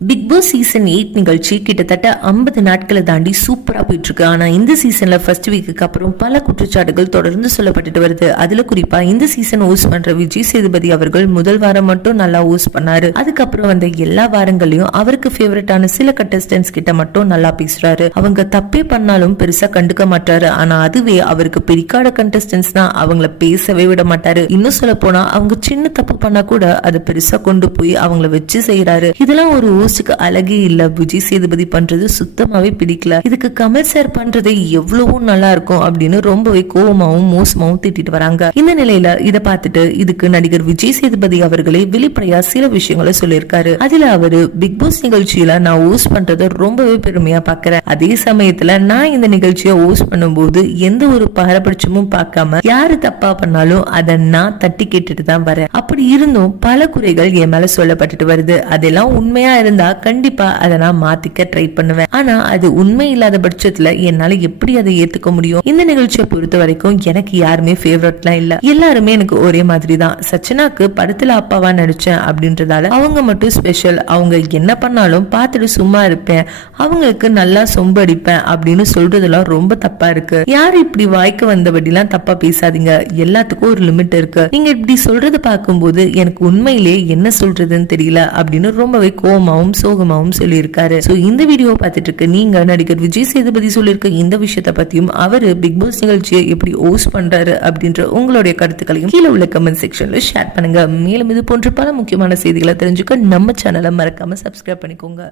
Big Boss season 8 நிகழ்ச்சி கிட்டத்தட்ட 50 நாட்களை தாண்டி சூப்பரா போயிட்டு இருக்கு. ஆனா இந்த சீசன்ல ஃபர்ஸ்ட் வீக்குக்கு அப்புறம் பல குற்றச்சாட்டுகள் தொடர்ந்து சொல்லப்பட்டு வருது. அதுல குறிப்பா இந்த சீசன் ஹோஸ்ட் பண்ற விஜய் சேதுபதி அவர்கள் முதல் வாரம் மட்டும் நல்லா ஹோஸ்ட் பண்ணாரு. அதுக்கப்புறம் வந்த எல்லா வாரங்களையும் அவருக்கு ஃபேவரட்டான சில கண்டஸ்டன்ஸ் கிட்ட மட்டும் நல்லா பேசுறாரு. அவங்க தப்பே பண்ணாலும் பெருசா கண்டுக்க மாட்டாரு. ஆனா அதுவே அவருக்கு பிடிக்காத கண்டஸ்டன்ஸ் தான் அவங்கள பேசவே விட மாட்டாரு. இன்னும் சொல்ல போனா அவங்க சின்ன தப்பு பண்ணா கூட அதை பெருசா கொண்டு போய் அவங்கள வச்சு செய்யறாரு. இதெல்லாம் ஒரு அழகே இல்ல. விஜய் சேதுபதி பண்றது சுத்தமாவே பிடிக்கல. இதுக்கு கமல் சார் பண்றதே எவ்வளவோ நல்லா இருக்கும் அப்படின்னு ரொம்பவே கோபமாவும் மோசமாவும் திட்டிட்டு வராங்க. இந்த நிலையில இதை பார்த்துட்டு இதுக்கு நடிகர் விஜய் சேதுபதி அவர்களே வெளிப்படையா சில விஷயங்களை சொல்லியிருக்காரு. அதுல அவரு பிக் பாஸ் நிகழ்ச்சியில நான் ஹோஸ்ட் பண்றத ரொம்பவே பெருமையா பாக்குறேன். அதே சமயத்துல நான் இந்த நிகழ்ச்சியை ஹோஸ்ட் பண்ணும்போது எந்த ஒரு பாரபட்சமும் பார்க்காம யாரு தப்பா பண்ணாலும் அதை நான் தட்டி கேட்டுட்டு தான் வரேன். அப்படி இருந்தும் பல குறைகள் என் மேல சொல்லப்பட்டுட்டு வருது. அதெல்லாம் உண்மையா இருந்தா கண்டிப்பா அதை நான் மாத்திக்க ட்ரை பண்ணுவேன். ஆனா அது உண்மை இல்லாத பட்சத்துல என்னால எப்படி அதை ஏத்துக்க முடியும்? இந்த நிகழ்ச்சியை பொறுத்த வரைக்கும் எனக்கு யாருமே ஃபேவரட்லாம் இல்ல. எல்லாருமே எனக்கு ஒரே மாதிரி தான். சச்சனாக்கு படத்துல அப்பாவா நடிச்சேன் அப்படின்றதால அவங்க மட்டும் ஸ்பெஷல். அவங்க என்ன பண்ணாலும் பார்த்துட்டு சும்மா இருப்பேன், அவங்களுக்கு நல்லா சொம்பு அடிப்பேன் அப்படின்னு சொல்றதெல்லாம் ரொம்ப தப்பா இருக்கு. யாரு இப்படி வாய்க்கு வந்தபடிலாம் தப்பா பேசாதீங்க. எல்லாத்துக்கும் ஒரு லிமிட் இருக்கு. நீங்க இப்படி சொல்றத பார்க்கும்போது எனக்கு உண்மையிலேயே என்ன சொல்றதுன்னு தெரியல அப்படின்னு ரொம்பவே கோபமாவும் சோகமாவும் சொல்லியிருக்காரு. சோ இந்த வீடியோ பார்த்துட்டு இருக்க நீங்க நடிகர் விஜய் சேதுபதி சொல்லியிருக்க இந்த விஷயத்த பத்தியும் அவரு பிக் பாஸ் நிகழ்ச்சியை எப்படி ஹோஸ்ட் பண்றாரு அப்படின்ற உங்களுடைய கருத்துக்களையும் கீழே உள்ள கமெண்ட் செக்ஷன்ல ஷேர் பண்ணுங்க. மேலும் இது போன்ற பல முக்கியமான செய்திகளை தெரிஞ்சுக்க நம்ம சேனலை மறக்காம சப்ஸ்கிரைப் பண்ணிக்கோங்க.